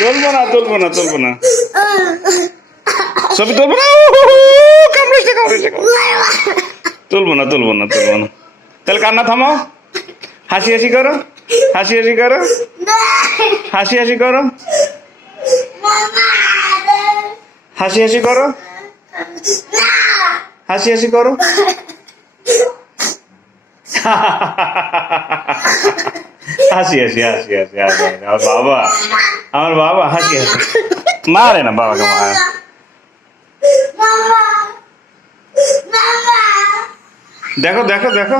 তুলবো না তুলবো না তুলবো না ছবি তুলবো না তুলবো না তুলবো না তুলবো না তাহলে কান্না থামাও হাসি হাসি করো হাসি হাসি করো হাসি হাসি করো হাসি হাসি করো হাসি হাসি করো হাসি হাসি হাসি হাসি হাসি আমার বাবা হাসি হাসি মারে না বাবাকে মারে দেখো দেখো দেখো